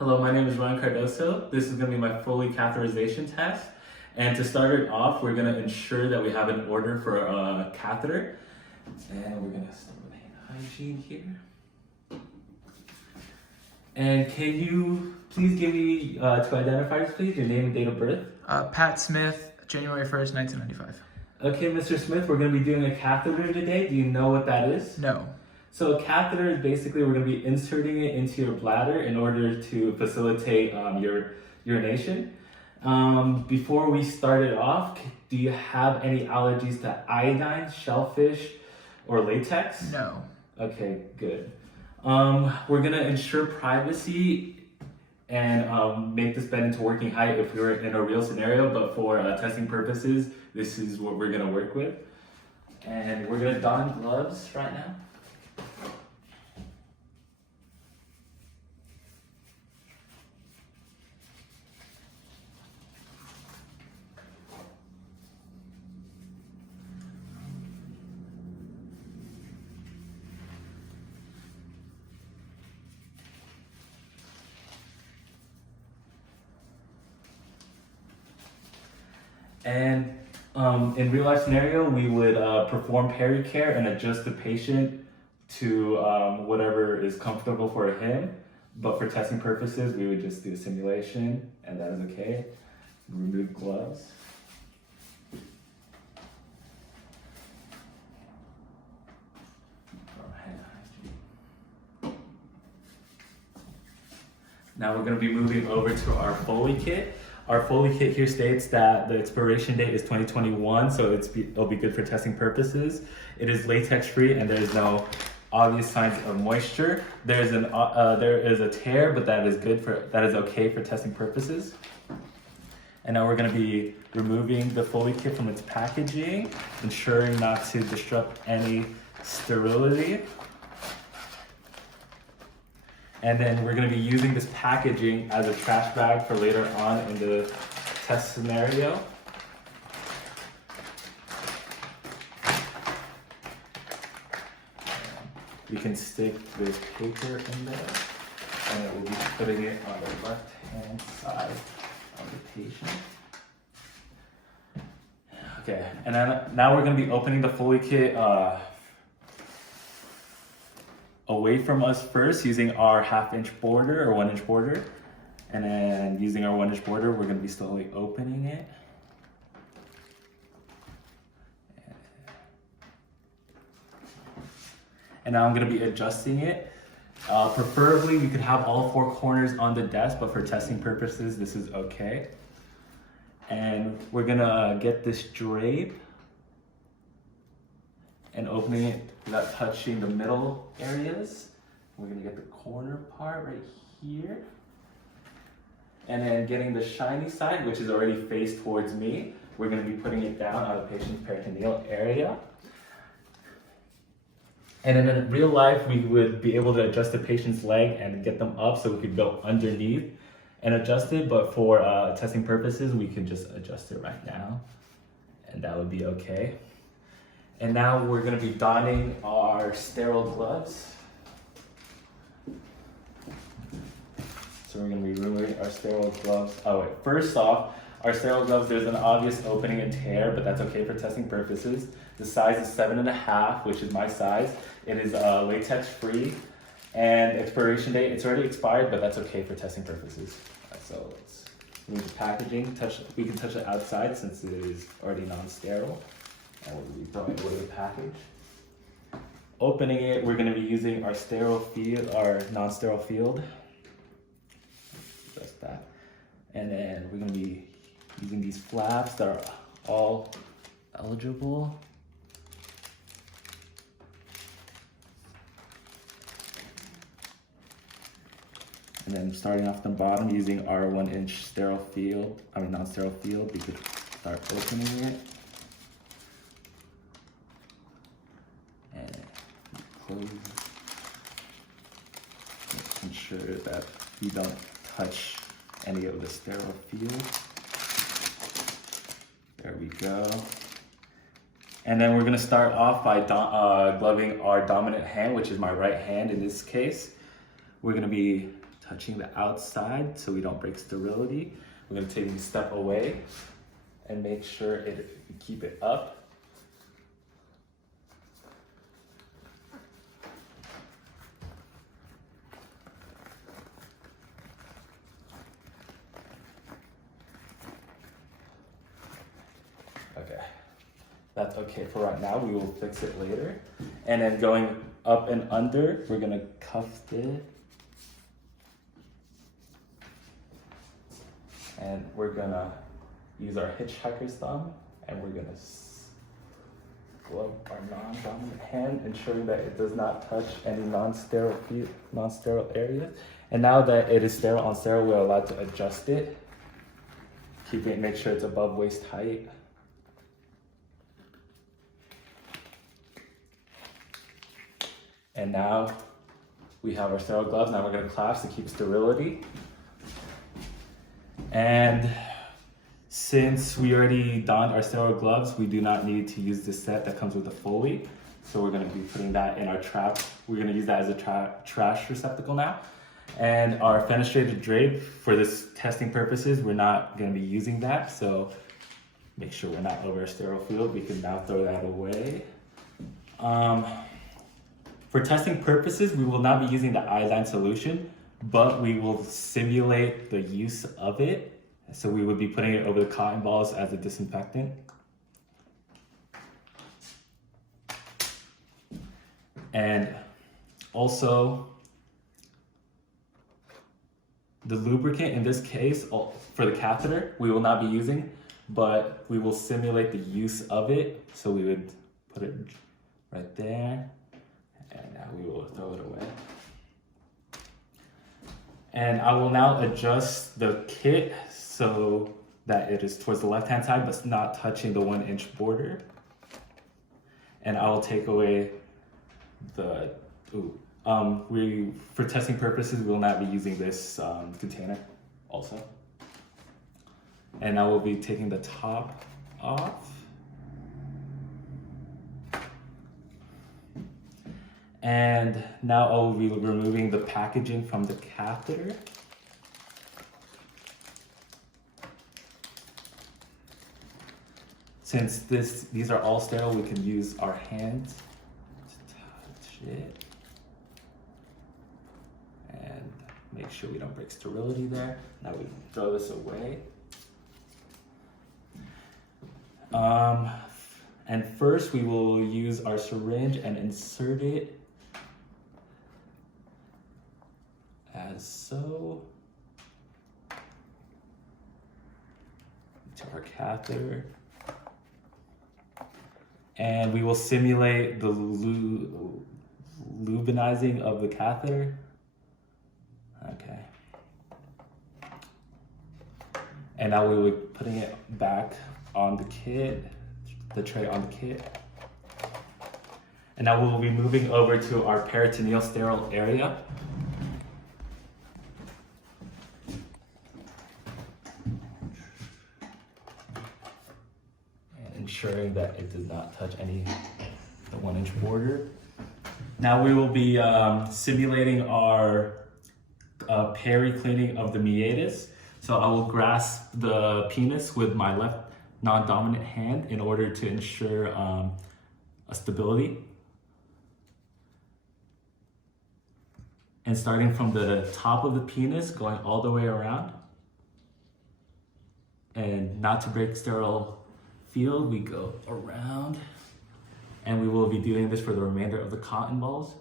Hello, my name is Ryan Cardoso. This is going to be my Foley catheterization test. And to start it off, we're going to ensure that we have an order for a catheter. And we're going to start with hand hygiene here. And can you please give me two identifiers, please? Your name and date of birth. Pat Smith, January 1st, 1995. Okay, Mr. Smith, we're going to be doing a catheter today. Do you know what that is? No. So a catheter is basically we're going to be inserting it into your bladder in order to facilitate your urination. Before we start it off, do you have any allergies to iodine, shellfish, or latex? No. Okay, good. We're going to ensure privacy and make this bed into working height if we were in a real scenario, but for testing purposes, this is what we're going to work with. And we're going to don gloves right now. And in real life scenario, we would perform pericare and adjust the patient to whatever is comfortable for him. But for testing purposes, we would just do a simulation, and that is okay. Remove gloves. Now we're going to be moving over to our Foley kit. Our Foley kit here states that the expiration date is 2021, so it'll be good for testing purposes. It is latex free and there is no obvious signs of moisture. There is a tear, but that is okay for testing purposes. And now we're going to be removing the Foley kit from its packaging, ensuring not to disrupt any sterility. And then we're going to be using this packaging as a trash bag for later on in the test scenario. We can stick this paper in there, and we'll be putting it on the left-hand side of the patient. Okay, and then now we're going to be opening the Foley kit away from us first using our 1/2 inch border or 1 inch border, and then using our 1 inch border we're going to be slowly opening it. And now I'm going to be adjusting it. Preferably we could have all 4 corners on the desk, but for testing purposes this is okay. And we're going to get this drape and opening it without touching the middle areas. We're gonna get the corner part right here. And then getting the shiny side, which is already faced towards me, we're gonna be putting it down on the patient's peritoneal area. And then in real life, we would be able to adjust the patient's leg and get them up so we could go underneath and adjust it, but for testing purposes, we could just adjust it right now, and that would be okay. And now we're going to be donning our sterile gloves. So we're going to be removing our sterile gloves. Oh wait, first off, our sterile gloves, there's an obvious opening and tear, but that's okay for testing purposes. The size is 7.5, which is my size. It is latex free, and expiration date, it's already expired, but that's okay for testing purposes. So let's remove the packaging. We can touch it outside since it is already non-sterile. And we'll be throwing it away the package. Opening it, we're going to be using our sterile field, our non-sterile field. Just that. And then we're going to be using these flaps that are all eligible. And then starting off the bottom, using our 1 inch sterile field, non-sterile field, we could start opening it. Ensure that you don't touch any of the sterile field. There we go. And then we're going to start off by gloving our dominant hand, which is my right hand in this case. We're going to be touching the outside so we don't break sterility. We're gonna take a step away and make sure keep it up. Okay, that's okay for right now. We will fix it later. And then going up and under, we're gonna cuff it. And we're gonna use our hitchhiker's thumb, and we're gonna glove our non-dominant hand, ensuring that it does not touch any non-sterile areas. And now that it is sterile on sterile, we're allowed to adjust it. Make sure it's above waist height. And now we have our sterile gloves. Now we're gonna clasp to keep sterility. And since we already donned our sterile gloves, we do not need to use the set that comes with the Foley. So we're gonna be putting that in our trap. We're gonna use that as a trash receptacle now. And our fenestrated drape, for this testing purposes, we're not gonna be using that. So make sure we're not over a sterile field. We can now throw that away. For testing purposes, we will not be using the iodine solution, but we will simulate the use of it. So we would be putting it over the cotton balls as a disinfectant. And also, the lubricant in this case, for the catheter, we will not be using, but we will simulate the use of it. So we would put it right there, and now we will throw it away. And I will now adjust the kit so that it is towards the left-hand side, but not touching the 1-inch border. And I will take away the, for testing purposes, we will not be using this container also. And I will be taking the top off. And now I will be removing the packaging from the catheter. Since these are all sterile, we can use our hands to touch it. And make sure we don't break sterility there. Now we throw this away. And first we will use our syringe and insert it as so into our catheter. And we will simulate the lubinizing of the catheter. Okay. And now we will be putting it back on the kit, the tray on the kit. And now we will be moving over to our peritoneal sterile area. And ensuring that it does not touch the 1-inch border. Now we will be simulating our peri-cleaning of the meatus. So I will grasp the penis with my left non-dominant hand in order to ensure a stability. And starting from the top of the penis, going all the way around. And not to break sterile field, we go around. And we will be doing this for the remainder of the cotton balls.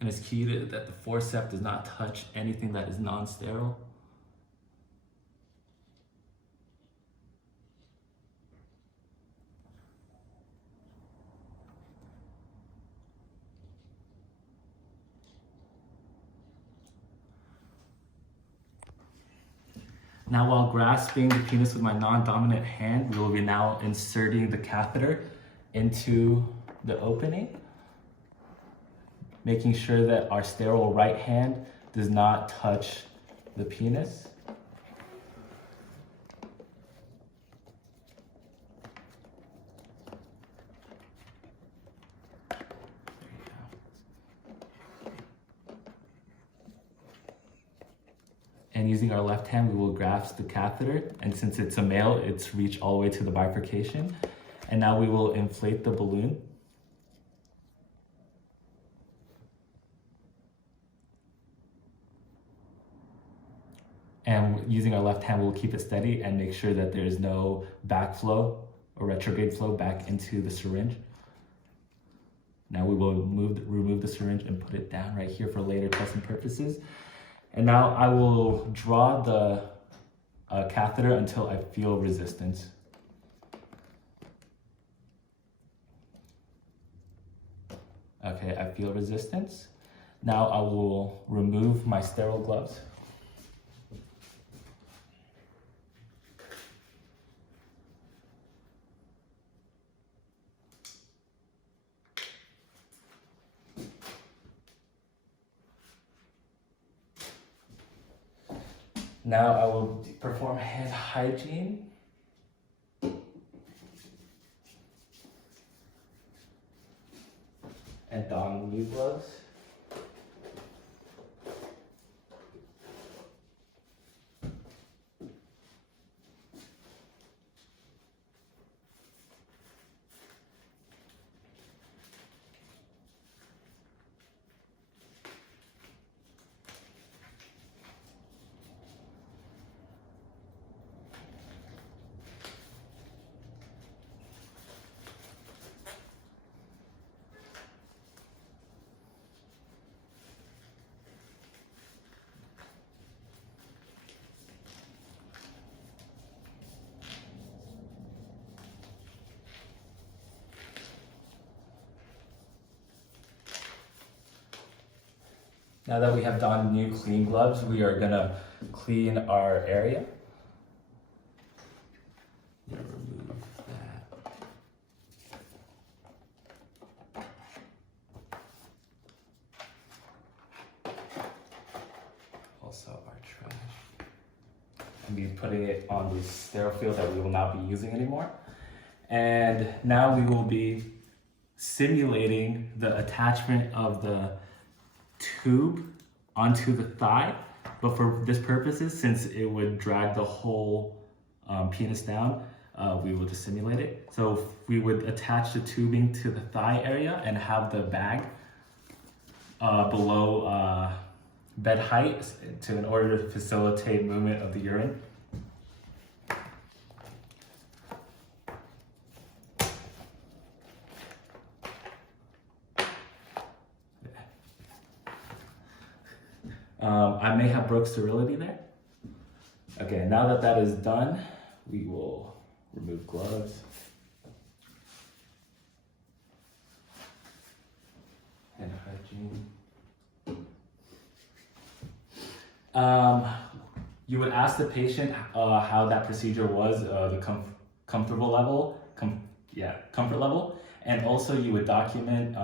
And it's key that the forceps does not touch anything that is non-sterile. Now while grasping the penis with my non-dominant hand, we will be now inserting the catheter into the opening, making sure that our sterile right hand does not touch the penis. using our left hand, we will grasp the catheter, and since it's a male, it's reached all the way to the bifurcation. And now we will inflate the balloon. And using our left hand, we'll keep it steady and make sure that there is no backflow or retrograde flow back into the syringe. Now we will remove the syringe and put it down right here for later testing purposes. And now I will draw the catheter until I feel resistance. Okay, I feel resistance. Now I will remove my sterile gloves. Now I will perform hand hygiene. And don new gloves. Now that we have donned new clean gloves, we are gonna clean our area. I'm gonna remove that. Also our trash. And be putting it on the sterile field that we will not be using anymore. And now we will be simulating the attachment of the tube onto the thigh, but for this purposes, since it would drag the whole penis down, we will just simulate it. So we would attach the tubing to the thigh area and have the bag below bed height in order to facilitate movement of the urine. I may have broke sterility there. Okay, now that that is done, we will remove gloves. Hand hygiene. You would ask the patient how that procedure was, the comfortable level, comfort level, and also you would document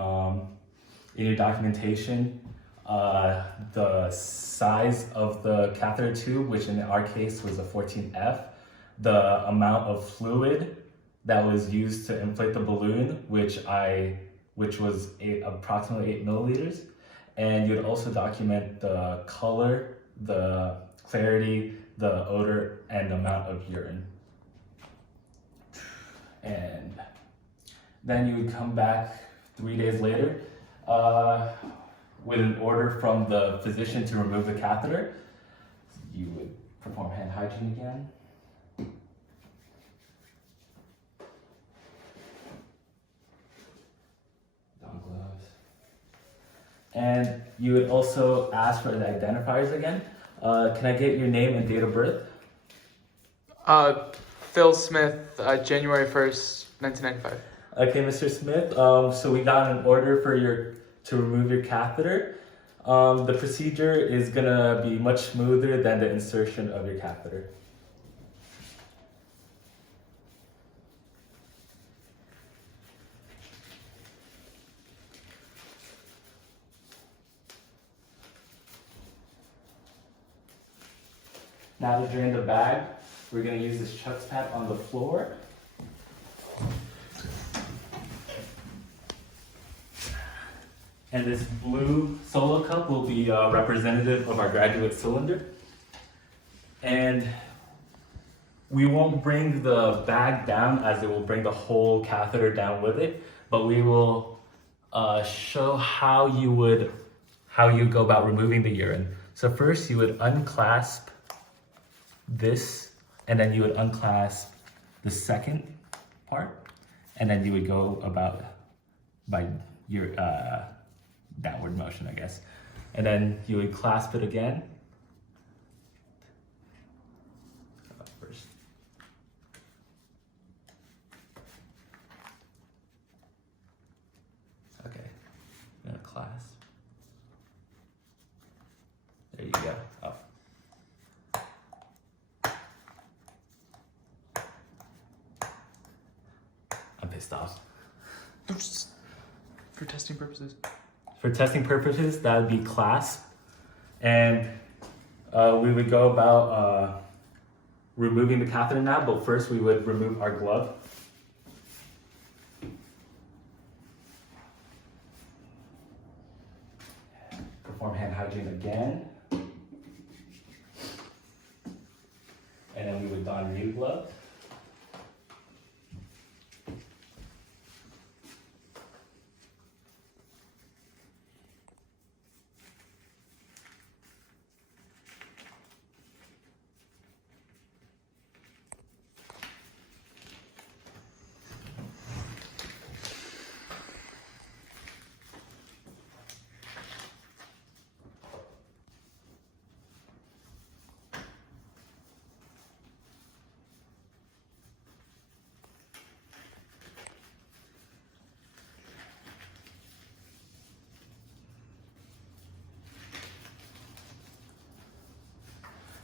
in your documentation the size of the catheter tube, which in our case was a 14F, the amount of fluid that was used to inflate the balloon, which was approximately 8 milliliters, and you'd also document the color, the clarity, the odor, and the amount of urine. And then you would come back 3 days later with an order from the physician to remove the catheter. You would perform hand hygiene again. Don gloves. And you would also ask for the identifiers again. Can I get your name and date of birth? Phil Smith, January 1st, 1995. Okay, Mr. Smith, so we got an order for to remove your catheter. The procedure is gonna be much smoother than the insertion of your catheter. Now to drain the bag, we're gonna use this Chuck's pad on the floor. And this blue solo cup will be representative of our graduate cylinder. And we won't bring the bag down as it will bring the whole catheter down with it, but we will show how you go about removing the urine. So first you would unclasp this, and then you would unclasp the second part, and then you would go about by your downward motion, I guess. And then you would clasp it again. First. Okay, I'm gonna clasp. There you go, up. I'm pissed off. For testing purposes. For testing purposes, that would be clasp. And we would go about removing the catheter now, but first we would remove our glove. Perform hand hygiene again. And then we would don new glove.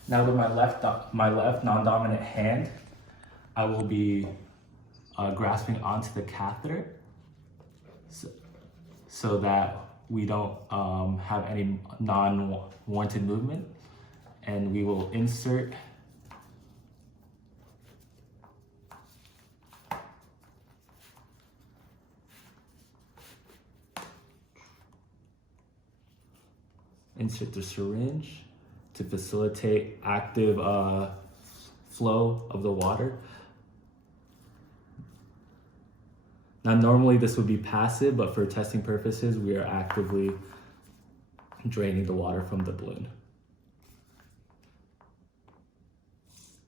Now with my left non-dominant hand, I will be grasping onto the catheter so that we don't have any non-wanted movement. And we will insert the syringe to facilitate active flow of the water. Now normally this would be passive, but for testing purposes, we are actively draining the water from the balloon.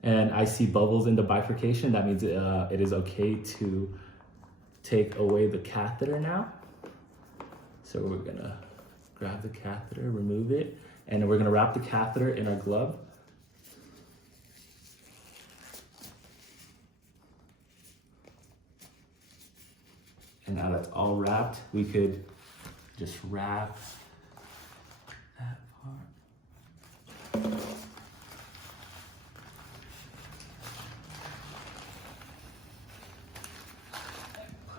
And I see bubbles in the bifurcation. That means it is okay to take away the catheter now. So we're gonna grab the catheter, remove it, and we're gonna wrap the catheter in our glove. And now that's all wrapped, we could just wrap that part. Put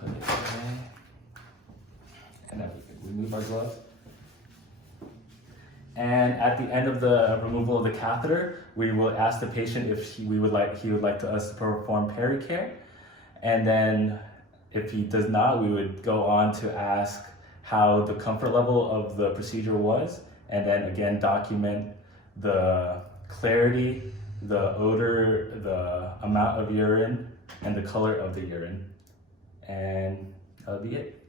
it away. And then we can remove our gloves. And at the end of the removal of the catheter, we will ask the patient if he would like us to perform pericare. And then if he does not, we would go on to ask how the comfort level of the procedure was. And then again, document the clarity, the odor, the amount of urine, and the color of the urine. And that'll be it.